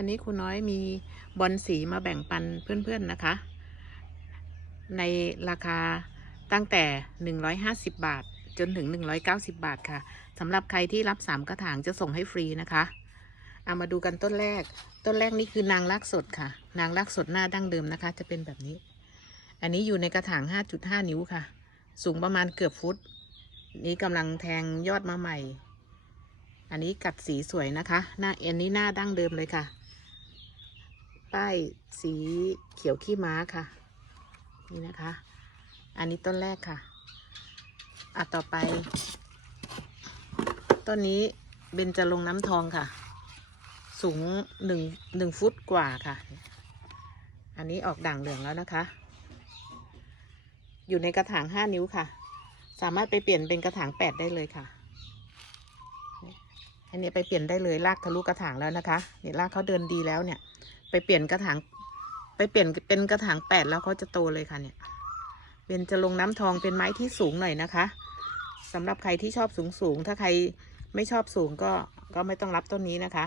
วันนี้ครูน้อยมีบอลสีมาแบ่งปันเพื่อนๆนะคะ ในราคาตั้งแต่ 150 บาท จนถึง 190 บาทค่ะสำหรับใครที่รับ 3 กระถางจะส่งให้ฟรีนะคะเอามาดูกันต้นแรก ต้นแรกนี่คือนางรักสดค่ะ นางรักสดหน้าดั้งเดิมนะคะ จะเป็นแบบนี้ อันนี้อยู่ในกระถาง 5.5 นิ้วค่ะ สูงประมาณเกือบฟุต นี่กำลังแทงยอดมาใหม่อันนี้กัดสีสวยนะคะ หน้าอันนี้หน้าดั้งเดิมเลยค่ะ ป้ายสีเขียวขี้ม้าค่ะ นี่นะคะ อันนี้ต้นแรกค่ะ อะ ต่อไป ต้นนี้เบญจรงน้ำทองค่ะ สูงหนึ่งหนึ่งฟุตกว่าค่ะ อันนี้ออกด่างเหลืองแล้วนะคะ อยู่ในกระถางห้านิ้วค่ะ สามารถไปเปลี่ยนเป็นกระถางแปดได้เลยค่ะอันนี้ไปเปลี่ยนได้เลยลากทะลุกระถางแล้วนะคะเนี่ยลากเขาเดินดีแล้วเนี่ย ไปเปลี่ยนกระถางไปเปลี่ยนเป็นกระถางแปดแล้วเขาจะโตเลยค่ะเนี่ยเป็นจะลงน้ำทองเป็นไม้ที่สูงหน่อยนะคะสำหรับใครที่ชอบสูงสูงๆถ้าใครไม่ชอบสูงก็ก็ไม่ต้องรับต้นนี้นะคะ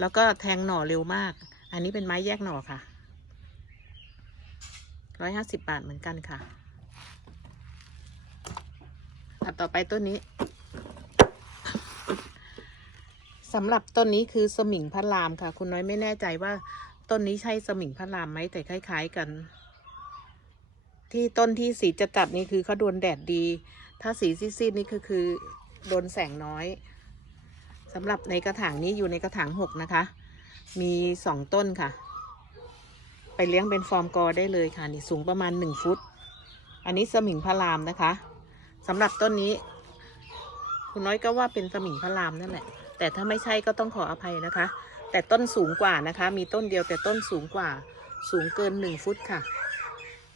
แล้วก็แทงหน่อเร็วมาก อันนี้เป็นไม้แยกหน่อค่ะร้อยห้าสิบบาทเหมือนกันค่ะ ต่อไปต้นนี้ สำหรับต้นนี้คือสมิงพระรามค่ะ คุณน้อยไม่แน่ใจว่า ต้นนี้ใช่สมิงพระรามไหมแต่คล้าย ๆกัน ที่ต้นที่สีจะจัดนี่คือเขาโดนแดดดี ถ้าสีซีดๆนี่คือคือโดนแสงน้อยสำหรับในกระถางนี้อยู่ในกระถางหกนะคะ มีสองต้นค่ะ ไปเลี้ยงเป็นฟอร์มกอได้เลยค่ะนี่สูงประมาณหนึ่งฟุต อันนี้สมิงพระรามนะคะสำหรับต้นนี้ คุณน้อยก็ว่าเป็นสมิงพระรามนั่นแหละ แต่ถ้าไม่ใช่ก็ต้องขออภัยนะคะ แต่ต้นสูงกว่านะคะ มีต้นเดียวแต่ต้นสูงกว่า สูงเกินหนึ่งฟุตค่ะ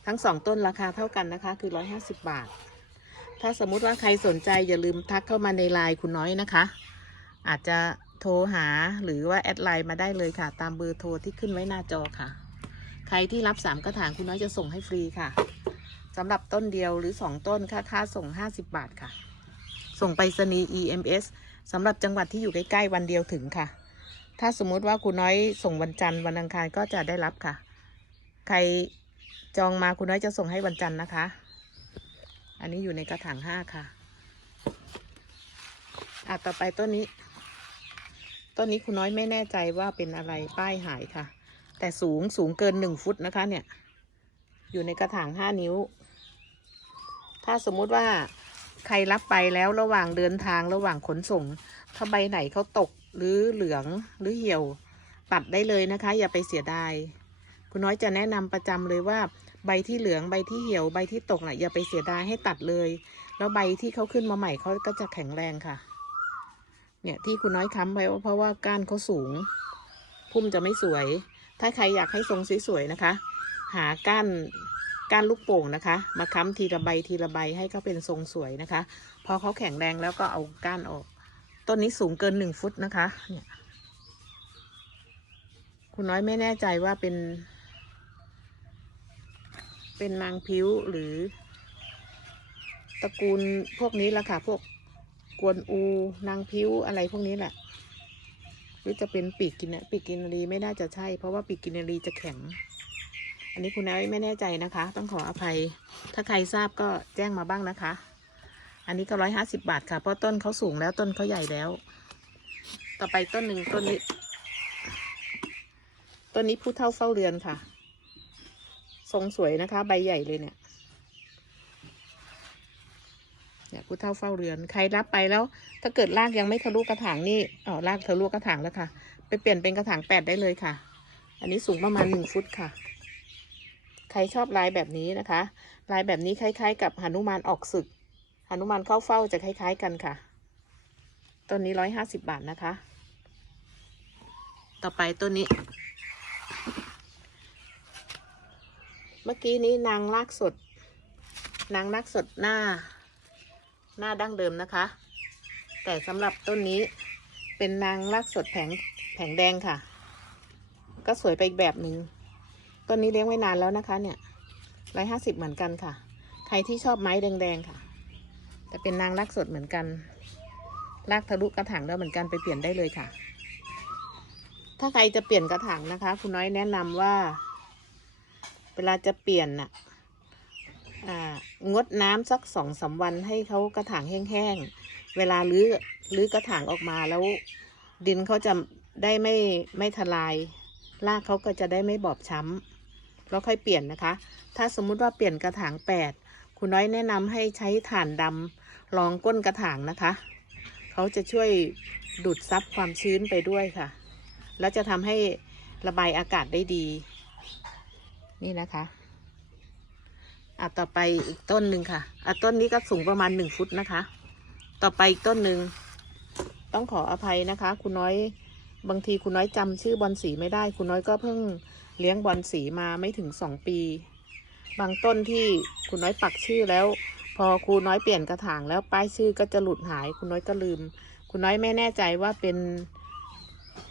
ทั้งสองต้นราคาเท่ากันนะคะ คือร้อยห้าสิบบาท ถ้าสมมุติว่าใครสนใจอย่าลืมทักเข้ามาในไลน์คุณน้อยนะคะ อาจจะโทรหาหรือว่าแอดไลน์มาได้เลยค่ะ ตามเบอร์โทรที่ขึ้นไว้หน้าจอค่ะ ใครที่รับสามกระถางคุณน้อยจะส่งให้ฟรีค่ะสำหรับต้นเดียวหรือสองต้นค่าค่าส่งห้าสิบบาทค่ะ ส่งไปรษณี EMS สำหรับจังหวัดที่อยู่ใกล้ๆวันเดียวถึงค่ะ ถ้าสมมุติว่าคุณน้อยส่งวันจันทร์วันอังคารก็จะได้รับค่ะ ใครจองมาคุณน้อยจะส่งให้วันจันทร์นะคะ อันนี้อยู่ในกระถางห้าค่ะอะต่อไปต้นนี้ ต้นนี้คุณน้อยไม่แน่ใจว่าเป็นอะไรป้ายหายค่ะ แต่สูงสูงเกินหนึ่งฟุตนะคะเนี่ย อยู่ในกระถางห้านิ้ว ถ้าสมมุติว่า ใครรับไปแล้วระหว่างเดินทางระหว่างขนส่ง ถ้าใบไหนเขาตกหรือเหลืองหรือเหี่ยว ตัดได้เลยนะคะ อย่าไปเสียดาย คุณน้อยจะแนะนำประจำเลยว่า ใบที่เหลืองใบที่เหี่ยวใบที่ตกน่ะอย่าไปเสียดายให้ตัดเลย แล้วใบที่เขาขึ้นมาใหม่เขาก็จะแข็งแรงค่ะ เนี่ยที่คุณน้อยค้ำไว้เพราะว่าก้านเขาสูง พุ่มจะไม่สวย ถ้าใครอยากให้ทรงสวยๆนะคะ หาก้าน กานลูกโป่งนะคะ มาค้ำทีละใบทีละใบให้เขาเป็นทรงสวยนะคะ พอเขาแข็งแรงแล้วก็เอาก้านออก ต้นนี้สูงเกินหนึ่งฟุตนะคะ เนี่ย คุณน้อยไม่แน่ใจว่าเป็น เป็นนางพิ้วหรือ ตระกูลพวกนี้ละค่ะ พวกกวนอู นางพิ้วอะไรพวกนี้แหละ หรือจะเป็นปีกกินนะปีกกินรีไม่น่าจะใช่ เพราะว่าปีกกินรีจะแข็ง อันนี้คุณน้อยไม่แน่ใจนะคะ ต้องขออภัย ถ้าใครทราบก็แจ้งมาบ้างนะคะ อันนี้ก็ร้อยห้าสิบบาทค่ะเพราะต้นเขาสูงแล้วต้นเขาใหญ่แล้ว ต่อไปต้นหนึ่งต้นนี้ ต้นนี้ผู้เท่าเฝ้าเรือนค่ะ ทรงสวยนะคะ ใบใหญ่เลยเนี่ยเนี่ยผู้เท่าเฝ้าเรือน ใครรับไปแล้ว ถ้าเกิดรากยังไม่ทะลุกระถางนี่อ๋อรากทะลุกระถางแล้วค่ะ ไปเปลี่ยนเป็นกระถางแปดได้เลยค่ะ อันนี้สูงประมาณหนึ่งฟุตค่ะ รชอบลายแบบนี้นะคะ ลายแบบนี้คล้าย ๆ กับหนุมานออกศึกหนุมานเข้าเฝ้าจะคล้าย ๆ กันค่ะต้นนี้ร้อยห้าสิบบาทนะคะ ต่อไปต้นนี้ เมื่อกี้นี้นางลากสด นางลากสดหน้า หน้าดั้งเดิมนะคะ แต่สำหรับต้นนี้เป็นนางลากสดแผงแผงแดงค่ะ ก็สวยไปอีกแบบหนึง่ง ต้นนี้เลี้ยงไว้นานแล้วนะคะ เนี่ยร้อยห้าสิบเหมือนกันค่ะ ใครที่ชอบไม้แดงๆค่ะ แต่เป็นนางลากสดเหมือนกันลากทะลุกระถางแล้วเหมือนกันไปเปลี่ยนได้เลยค่ะ ถ้าใครจะเปลี่ยนกระถางนะคะคุณน้อยแนะนำว่า เวลาจะเปลี่ยนน่ะงดน้ำสักสองสามวันให้เขากระถางแห้งๆ เวลาลื้อลื้อกระถางออกมาแล้ว ดินเขาจะได้ไม่ไม่ทลาย รากเขาก็จะได้ไม่บอบช้ำ แล้วค่อยเปลี่ยนนะคะ ถ้าสมมุติว่าเปลี่ยนกระถางแปดคุณน้อยแนะนำให้ใช้ถ่านดำรองก้นกระถางนะคะ เขาจะช่วยดูดซับความชื้นไปด้วยค่ะ แล้วจะทำให้ระบายอากาศได้ดี นี่นะคะอะต่อไปอีกต้นหนึ่งค่ะอะต้นนี้ก็สูงประมาณหนึ่งฟุตนะคะ ต่อไปอีกต้นหนึ่งต้องขออภัยนะคะ คุณน้อยบางทีคุณน้อยจำชื่อบอลสีไม่ได้ คุณน้อยก็เพิ่ง เลี้ยงบอลสีมาไม่ถึงสองปี บางต้นที่คุณน้อยปักชื่อแล้ว พอครูน้อยเปลี่ยนกระถางแล้วป้ายชื่อก็จะหลุดหายคุณน้อยก็ลืม คุณน้อยไม่แน่ใจว่าเป็น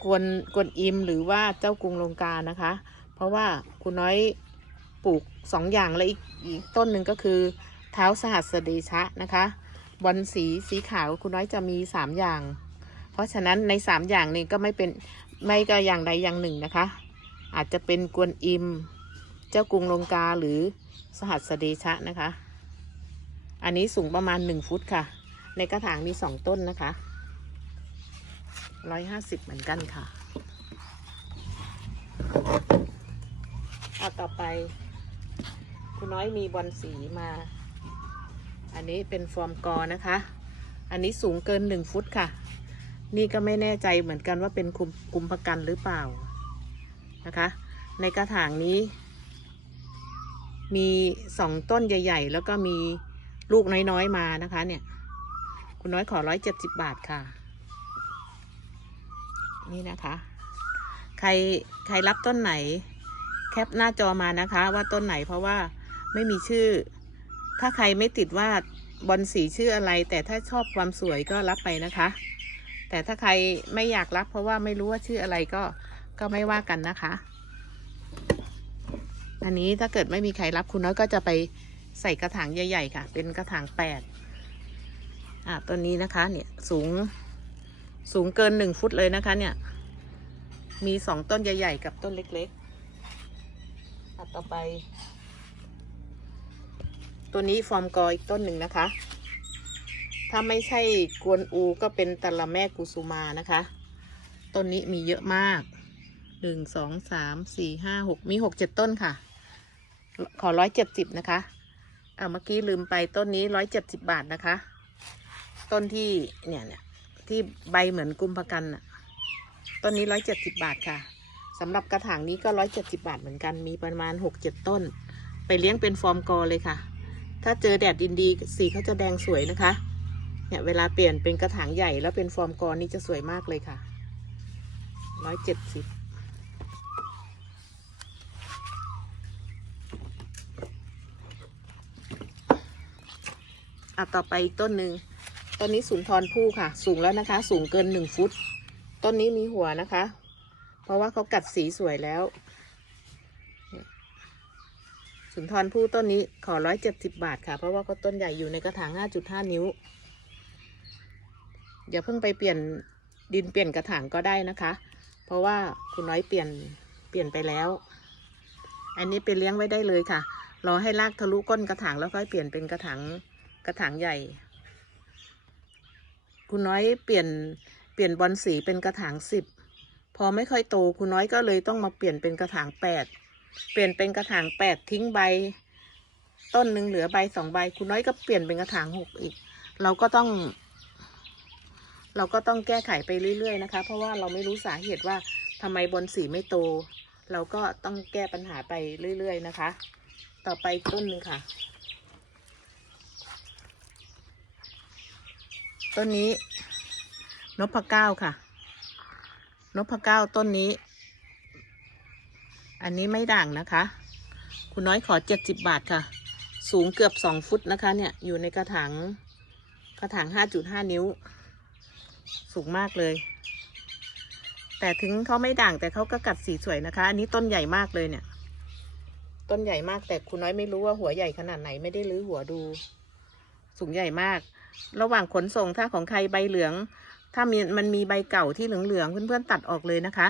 กวนกวนอิมหรือว่าเจ้ากรุงลงกานะคะ เพราะว่าคุณน้อยปลูกสองอย่างและอีกอีกต้นหนึ่งก็คือเท้าสหัสเดชะนะคะบอลสีสีขาวคุณน้อยจะมีสามอย่าง เพราะฉะนั้นในสามอย่างนี้ก็ไม่เป็นไม่ก็อย่างใดอย่างหนึ่งนะคะ อาจจะเป็นกวนอิม เจ้ากรุงลงกาหรือสหัสเดชะนะคะ อันนี้สูงประมาณหนึ่งฟุตค่ะ ในกระถางมีสองต้นนะคะร้อยห้าสิบเหมือนกันค่ะเอาต่อไป คุณน้อยมีบอลสีมา อันนี้เป็นฟอร์มกอนะคะ อันนี้สูงเกินหนึ่งฟุตค่ะ นี่ก็ไม่แน่ใจเหมือนกันว่าเป็นคุมกุมประกันหรือเปล่า นะคะ ในกระถางนี้ มีสองต้นใหญ่ ๆ แล้วก็มีลูกน้อยๆมานะคะ เนี่ย คุณน้อยขอร้อยเจ็ดสิบบาทค่ะ นี่นะคะ ใครใครรับต้นไหน แคปหน้าจอมานะคะว่าต้นไหนเพราะว่าไม่มีชื่อ ถ้าใครไม่ติดว่าบอลสีชื่ออะไร แต่ถ้าชอบความสวยก็รับไปนะคะ แต่ถ้าใครไม่อยากรับเพราะว่าไม่รู้ว่าชื่ออะไรก็ ก็ไม่ว่ากันนะคะ อันนี้ถ้าเกิดไม่มีใครรับคุณน้อยก็จะไปใส่กระถางใหญ่ ๆ ค่ะ เป็นกระถางแปดอ่าต้นนี้นะคะ เนี่ยสูงสูงเกินหนึ่งฟุตเลยนะคะ เนี่ย มีสองต้นใหญ่ ๆ กับต้นเล็กๆอะต่อไป ตัวนี้ฟอร์มกออีกต้นหนึ่งนะคะ ถ้าไม่ใช่กวนอูก็เป็นตะละแม่กุสุมานะคะ ต้นนี้มีเยอะมาก หนึ่งสองสามสี่ห้าหกมีหกเจ็ดต้นค่ะ ขอร้อยเจ็ดสิบนะคะเอาเมื่อกี้ลืมไปต้นนี้ร้อยเจ็ดสิบบาทนะคะ ต้นที่เนี่ยเนี่ยที่ใบเหมือนกุมภกันน่ะต้นนี้ร้อยเจ็ดสิบบาทค่ะสำหรับกระถางนี้ก็ร้อยเจ็ดสิบาทเหมือนกันมีประมาณหกเจ็ดต้น ไปเลี้ยงเป็นฟอร์มกอเลยค่ะ ถ้าเจอแดดดินดีสีเขาจะแดงสวยนะคะเนี่ยเวลาเปลี่ยนเป็นกระถางใหญ่แล้วเป็นฟอร์มกอนี่จะสวยมากเลยค่ะร้อยเจ็ดสิบ อะต่อไปต้นหนึ่งต้นนี้สุนทรภู่ค่ะ สูงแล้วนะคะ สูงเกินหนึ่งฟุต ต้นนี้มีหัวนะคะ เพราะว่าเขากัดสีสวยแล้ว สุนทรภู่ต้นนี้ขอร้อยเจ็ดสิบบาทค่ะ เพราะว่าเขาต้นใหญ่อยู่ในกระถางห้าจุดห้านิ้ว อย่าเพิ่งไปเปลี่ยนดินเปลี่ยนกระถางก็ได้นะคะ เพราะว่าคุณน้อยเปลี่ยนเปลี่ยนไปแล้ว อันนี้ไปเลี้ยงไว้ได้เลยค่ะ รอให้รากทะลุก้นกระถางแล้วค่อยเปลี่ยนเป็นกระถาง กระถางใหญ่ คุณน้อยเปลี่ยนเปลี่ยนบอลสีเป็นกระถางสิบพอไม่ค่อยโตคุณน้อยก็เลยต้องมาเปลี่ยนเป็นกระถางแปดเปลี่ยนเป็นกระถางแปดทิ้งใบ ต้นหนึ่งเหลือใบสองใบ คุณน้อยก็เปลี่ยนเป็นกระถางหกอีก เราก็ต้อง เราก็ต้องแก้ไขไปเรื่อย ๆ นะคะ เพราะว่าเราไม่รู้สาเหตุว่าทำไมบอลสีไม่โต เราก็ต้องแก้ปัญหาไปเรื่อย ๆ นะคะ ต่อไปต้นหนึ่งค่ะ ต้นนี้ นพเก้าค่ะ นพเก้าต้นนี้ อันนี้ไม่ด่างนะคะ คุณน้อยขอเจ็ดสิบบาทค่ะ สูงเกือบสองฟุตนะคะเนี่ย อยู่ในกระถางกระถางห้าจุดห้านิ้ว สูงมากเลย แต่ถึงเขาไม่ด่างแต่เขาก็กัดสีสวยนะคะ อันนี้ต้นใหญ่มากเลยเนี่ย ต้นใหญ่มากแต่คุณน้อยไม่รู้ว่าหัวใหญ่ขนาดไหนไม่ได้รื้อหัวดู สูงใหญ่มาก ระหว่างขนส่งถ้าของใครใบเหลือง ถ้ามีมันมีใบเก่าที่เหลืองๆเพื่อนๆตัดออกเลยนะคะ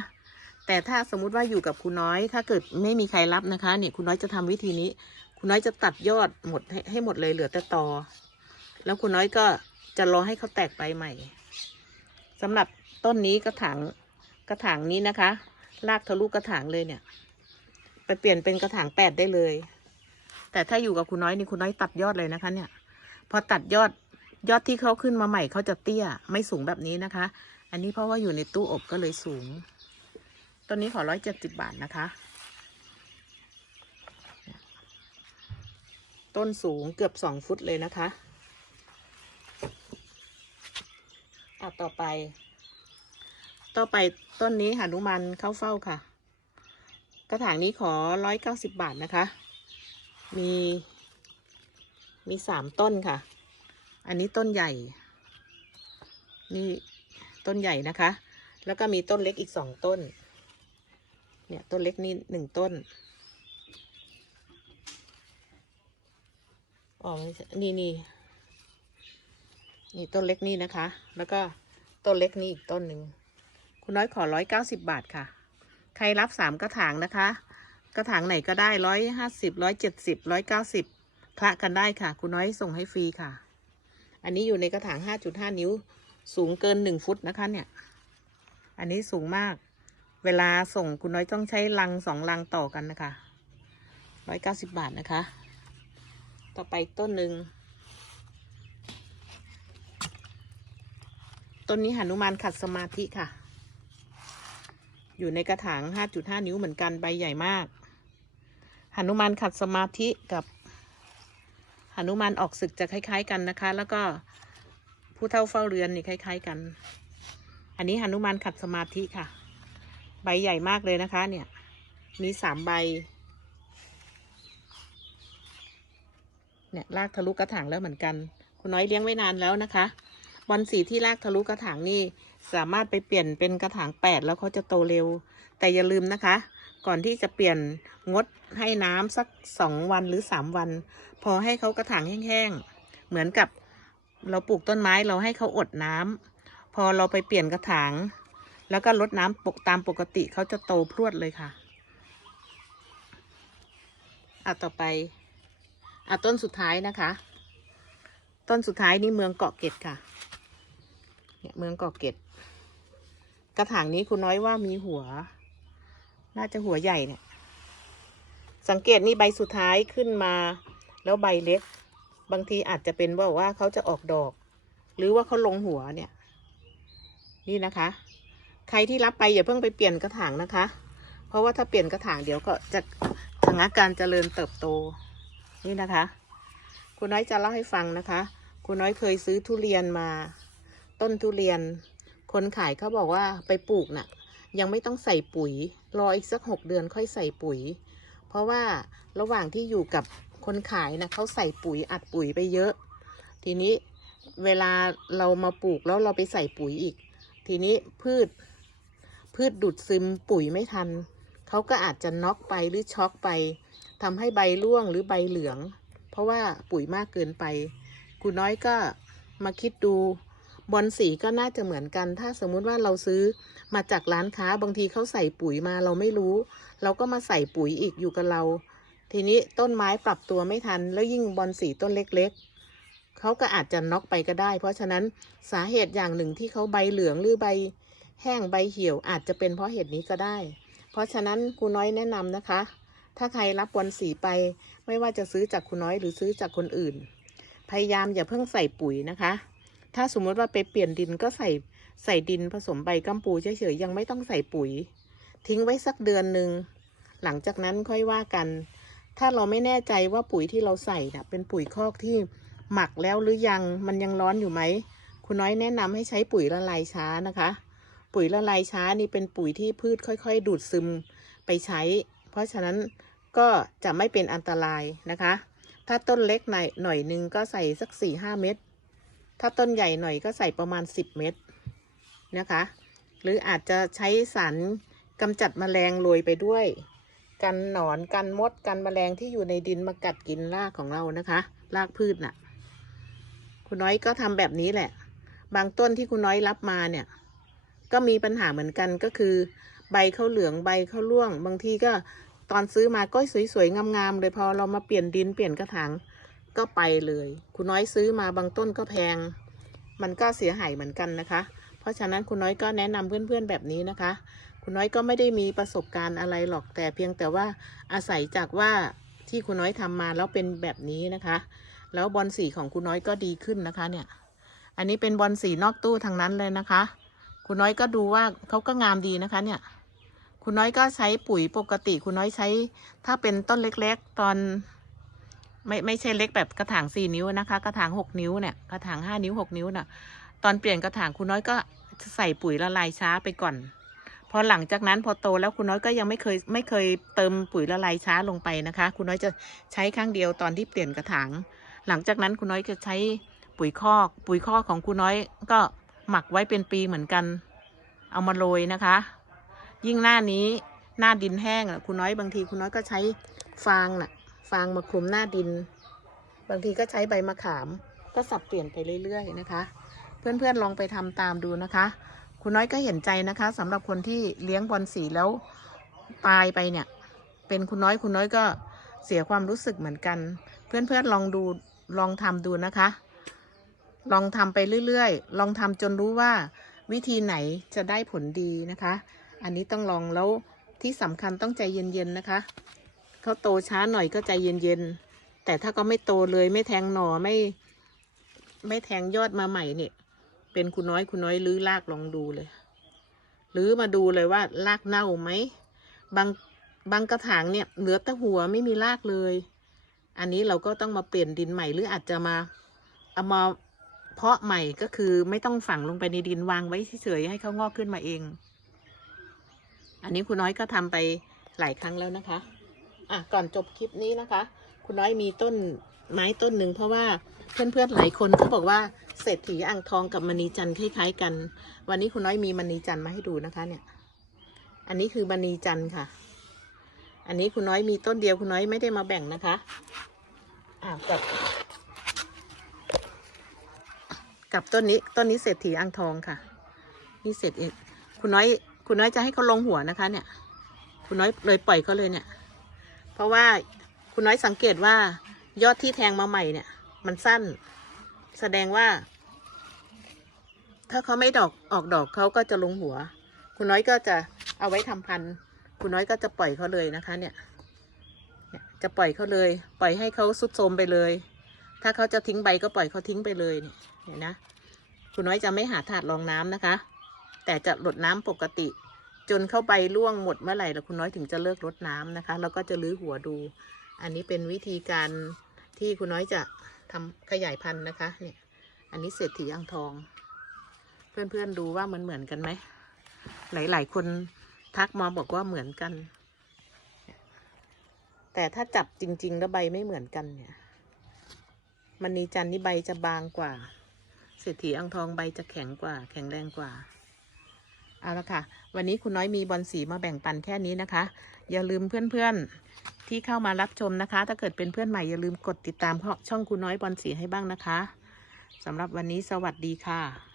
แต่ถ้าสมมุติว่าอยู่กับคุณน้อย ถ้าเกิดไม่มีใครรับนะคะเนี่ยคุณน้อยจะทำวิธีนี้ คุณน้อยจะตัดยอดหมดให้ให้หมดเลยเหลือแต่ตอ แล้วคุณน้อยก็จะรอให้เขาแตกใบใหม่สำหรับต้นนี้กระถางกระถางนี้นะคะลากทะลุกระถางเลยเนี่ย ไปเปลี่ยนเป็นกระถางแปดได้เลย แต่ถ้าอยู่กับคุณน้อยนี่คุณน้อยตัดยอดเลยนะคะ เนี่ย พอตัดยอด ยอดที่เขาขึ้นมาใหม่เขาจะเตี้ย ไม่สูงแบบนี้นะคะ อันนี้เพราะว่าอยู่ในตู้อบก็เลยสูงต้นนี้ขอร้อยเจ็ดสิบบาทนะคะ ต้นสูงเกือบสองฟุตเลยนะคะอะต่อไป ต่อไปต้นนี้หานุมันเข้าเฝ้าค่ะ กระถางนี้ขอร้อยเก้าสิบบาทนะคะ มี มีสามต้นค่ะ อันนี้ต้นใหญ่ นี่ต้นใหญ่นะคะ แล้วก็มีต้นเล็กอีกสองต้น เนี่ยต้นเล็กนี่หนึ่งต้น อ๋อ นี่นี่นี่ต้นเล็กนี่นะคะ แล้วก็ต้นเล็กนี่อีกต้นหนึ่ง คุณน้อยขอร้อยเก้าสิบบาทค่ะ ใครรับสามกระถางนะคะ กระถางไหนก็ได้ร้อยห้าสิบร้อยเจ็ดสิบร้อยเก้าสิบคละกันได้ค่ะ คุณน้อยส่งให้ฟรีค่ะ อันนี้อยู่ในกระถางห้าจุดห้านิ้ว สูงเกินหนึ่งฟุตนะคะเนี่ย อันนี้สูงมาก เวลาส่งคุณน้อยต้องใช้ลังสองลังต่อกันนะคะร้อยเก้าสิบบาทนะคะ ต่อไปต้นหนึ่ง ต้นนี้หนุมานขัดสมาธิค่ะ อยู่ในกระถาง 5.5 นิ้วเหมือนกัน ใบใหญ่มากหนุมานขัดสมาธิกับ หนุมานออกศึกจะคล้าย ๆ กันนะคะ แล้วก็ผู้เท่าเฝ้าเรือนนี่คล้าย ๆ กัน อันนี้หนุมานขัดสมาธิค่ะ ใบใหญ่มากเลยนะคะ เนี่ย มีสามใบ เนี่ยลากทะลุกระถางแล้วเหมือนกัน คุณน้อยเลี้ยงไว้นานแล้วนะคะ บอลสีที่ลากทะลุกระถางนี่สามารถไปเปลี่ยนเป็นกระถางแปดแล้วเขาจะโตเร็ว แต่อย่าลืมนะคะ ก่อนที่จะเปลี่ยนงดให้น้ำสักสองวันหรือสามวัน พอให้เขากระถางแห้งๆ เหมือนกับเราปลูกต้นไม้เราให้เขาอดน้ำพอเราไปเปลี่ยนกระถาง แล้วก็ลดน้ำปกตามปกติเขาจะโตพรวดเลยค่ะอะต่อไปอะต้นสุดท้ายนะคะ ต้นสุดท้ายนี่เมืองเกาะเกร็ดค่ะ เนี่ยเมืองเกาะเกร็ดกระถางนี้คุณน้อยว่ามีหัว น่าจะหัวใหญ่เนี่ย สังเกตนี่ใบสุดท้ายขึ้นมา แล้วใบเล็ก บางทีอาจจะเป็นว่าว่าเขาจะออกดอก หรือว่าเขาลงหัวเนี่ย นี่นะคะ ใครที่รับไปอย่าเพิ่งไปเปลี่ยนกระถางนะคะ เพราะว่าถ้าเปลี่ยนกระถางเดี๋ยวก็จะชะงักการเจริญเติบโต นี่นะคะ คุณน้อยจะเล่าให้ฟังนะคะ คุณน้อยเคยซื้อทุเรียนมา ต้นทุเรียน คนขายเขาบอกว่าไปปลูกน่ะ ยังไม่ต้องใส่ปุ๋ย รออีกสักหกเดือนค่อยใส่ปุ๋ย เพราะว่าระหว่างที่อยู่กับคนขายนะเขาใส่ปุ๋ยอัดปุ๋ยไปเยอะ ทีนี้เวลาเรามาปลูกแล้วเราไปใส่ปุ๋ยอีก ทีนี้พืช พืชดูดซึมปุ๋ยไม่ทันเขาก็อาจจะน็อกไปหรือช็อกไปทำให้ใบร่วงหรือใบเหลือง เพราะว่าปุ๋ยมากเกินไป คุณน้อยก็มาคิดดู บอลสีก็น่าจะเหมือนกัน ถ้าสมมุติว่าเราซื้อมาจากร้านค้าบางทีเขาใส่ปุ๋ยมาเราไม่รู้ เราก็มาใส่ปุ๋ยอีกอยู่กับเรา ทีนี้ต้นไม้ปรับตัวไม่ทัน แล้วยิ่งบอลสีต้นเล็กๆเขาก็อาจจะน็อกไปก็ได้ เพราะฉะนั้นสาเหตุอย่างหนึ่งที่เขาใบเหลืองหรือใบ แห้งใบเหี่ยวอาจจะเป็นเพราะเหตุนี้ก็ได้ เพราะฉะนั้นครูน้อยแนะนำนะคะ ถ้าใครรับบอลสีไปไม่ว่าจะซื้อจากคุณน้อยหรือซื้อจากคนอื่น พยายามอย่าเพิ่งใส่ปุ๋ยนะคะ ถ้าสมมติว่าไปเปลี่ยนดินก็ใส่ใส่ดินผสมใบกัมปูเฉยๆยังไม่ต้องใส่ปุ๋ย ทิ้งไว้สักเดือนหนึ่งหลังจากนั้นค่อยว่ากัน ถ้าเราไม่แน่ใจว่าปุ๋ยที่เราใส่นะเป็นปุ๋ยคอกที่หมักแล้วหรือยังมันยังร้อนอยู่ไหมคุณน้อยแนะนำให้ใช้ปุ๋ยละลายช้านะคะ ปุ๋ยละลายช้านี่เป็นปุ๋ยที่พืชค่อยๆ ดูดซึมไปใช้ เพราะฉะนั้นก็จะไม่เป็นอันตรายนะคะ ถ้าต้นเล็กหน่อยหน่อยหนึงก็ใส่สักสี่ห้าเม็ด ถ้าต้นใหญ่หน่อยก็ใส่ประมาณสิบเม็ดนะคะ หรืออาจจะใช้สารกำจัดแมลงโรยไปด้วย กันหนอนกันมดกันแมลงที่อยู่ในดินมากัดกินรากของเรานะคะรากพืชน่ะ คุณน้อยก็ทำแบบนี้แหละ บางต้นที่คุณน้อยรับมาเนี่ย ก็มีปัญหาเหมือนกันก็คือ ใบเขาเหลืองใบเขาร่วง บางทีก็ตอนซื้อมาก็สวยๆงามๆเลยพอเรามาเปลี่ยนดินเปลี่ยนกระถาง ก็ไปเลย คุณน้อยซื้อมาบางต้นก็แพง มันก็เสียหายเหมือนกันนะคะ เพราะฉะนั้นคุณน้อยก็แนะนำเพื่อนๆแบบนี้นะคะ คุณน้อยก็ไม่ได้มีประสบการณ์อะไรหรอกแต่เพียงแต่ว่าอาศัยจากว่าที่คุณน้อยทำมาแล้วเป็นแบบนี้นะคะ แล้วบอลสีของคุณน้อยก็ดีขึ้นนะคะเนี่ย อันนี้เป็นบอลสีนอกตู้ทางนั้นเลยนะคะ คุณน้อยก็ดูว่าเขาก็งามดีนะคะเนี่ยคุณน้อยก็ใช้ปุ๋ยปกติ คุณน้อยใช้ถ้าเป็นต้นเล็ก ๆ ตอน ไม่ไม่ใช่เล็กแบบกระถางสี่นิ้วนะคะ กระถางหกนิ้วเนี่ยกระถางห้านิ้วหกนิ้วน่ะ ตอนเปลี่ยนกระถางคุณน้อยก็ใส่ปุ๋ยละลายช้าไปก่อน พอหลังจากนั้นพอโตแล้วคุณน้อยก็ยังไม่เคยไม่เคยเติมปุ๋ยละลายช้าลงไปนะคะ คุณน้อยจะใช้ครั้งเดียวตอนที่เปลี่ยนกระถาง หลังจากนั้นคุณน้อยจะใช้ปุ๋ยคอก ปุ๋ยคอกของคุณน้อยก็หมักไว้เป็นปีเหมือนกัน เอามาโรยนะคะ ยิ่งหน้านี้หน้าดินแห้งอะคุณน้อยบางทีคุณน้อยก็ใช้ฟางน่ะ ฟางมาคลุมหน้าดิน บางทีก็ใช้ใบมะขาม ก็สับเปลี่ยนไปเรื่อยๆนะคะ เพื่อนๆลองไปทำตามดูนะคะ คุณน้อยก็เห็นใจนะคะสำหรับคนที่เลี้ยงบอลสีแล้วตายไปเนี่ย เป็นคุณน้อยคุณน้อยก็เสียความรู้สึกเหมือนกัน เพื่อนๆลองดูลองทำดูนะคะ ลองทำไปเรื่อยๆ ลองทำจนรู้ว่าวิธีไหนจะได้ผลดีนะคะ อันนี้ต้องลองแล้วที่สำคัญต้องใจเย็นๆนะคะ เขาโตช้าหน่อยก็ใจเย็นๆ แต่ถ้าก็ไม่โตเลยไม่แทงหน่อไม่ ไม่แทงยอดมาใหม่เนี่ย เป็นคุณน้อยคุณน้อยลื้อรากลองดูเลยลื้อมาดูเลยว่ารากเน่าไหมบางบางกระถางเนี่ยเหลือแต่หัวไม่มีรากเลย อันนี้เราก็ต้องมาเปลี่ยนดินใหม่หรืออาจจะมาเอามาเพาะใหม่ก็คือไม่ต้องฝังลงไปในดินวางไว้เฉยๆให้เขางอกขึ้นมาเอง อันนี้คุณน้อยก็ทำไปหลายครั้งแล้วนะคะ อะก่อนจบคลิปนี้นะคะ คุณน้อยมีต้นไม้ต้นหนึ่งเพราะว่าเพื่อนๆหลายคนเขาบอกว่าเศรษฐีอ่างทองกับมณีจันทร์คล้ายๆกัน วันนี้คุณน้อยมีมณีจันทร์มาให้ดูนะคะ เนี่ย อันนี้คือมณีจันทร์ค่ะ อันนี้คุณน้อยมีต้นเดียวคุณน้อยไม่ได้มาแบ่งนะคะอะกับ กับต้นนี้ต้นนี้เศรษฐีอ่างทองค่ะ นี่เศรษฐีคุณน้อย คุณน้อยจะให้เขาลงหัวนะคะ เนี่ย คุณน้อยเลยปล่อยเขาเลยเนี่ย เพราะว่าคุณน้อยสังเกตว่ายอดที่แทงมาใหม่เนี่ย มันสั้น แสดงว่า ถ้าเขาไม่ดอกออกดอกเขาก็จะลงหัว คุณน้อยก็จะเอาไว้ทำพันธุ์คุณน้อยก็จะปล่อยเขาเลยนะคะ เนี่ยเนี่ย จะปล่อยเขาเลย ปล่อยให้เขาสุดโทมไปเลย ถ้าเขาจะทิ้งใบก็ปล่อยเขาทิ้งไปเลยเนี่ยนนะคุณน้อยจะไม่หาถาดรองน้ำนะคะ แต่จะหลดน้ำปกติ จนเข้าใบร่วงหมดเมื่อไหร่แล้วคุณน้อยถึงจะเลิกรดน้ำนะคะ แล้วก็จะลื้อหัวดู อันนี้เป็นวิธีการที่คุณน้อยจะทำขยายพันธุ์นะคะ เนี่ย อันนี้เศรษฐีอ่างทอง เพื่อนๆดูว่ามันเหมือนกันไหม หลายๆ คนทักมาบอกว่าเหมือนกัน แต่ถ้าจับจริงๆแล้วใบไม่เหมือนกันเนี่ยมันนีจันนี่ใบจะบางกว่า เศรษฐีอ่างทองใบจะแข็งกว่า แข็งแรงกว่า เอาละค่ะ วันนี้คุณน้อยมีบอลสีมาแบ่งปันแค่นี้นะคะ อย่าลืมเพื่อนๆที่เข้ามารับชมนะคะ ถ้าเกิดเป็นเพื่อนใหม่อย่าลืมกดติดตามช่องคุณน้อยบอลสีให้บ้างนะคะสำหรับวันนี้สวัสดีค่ะ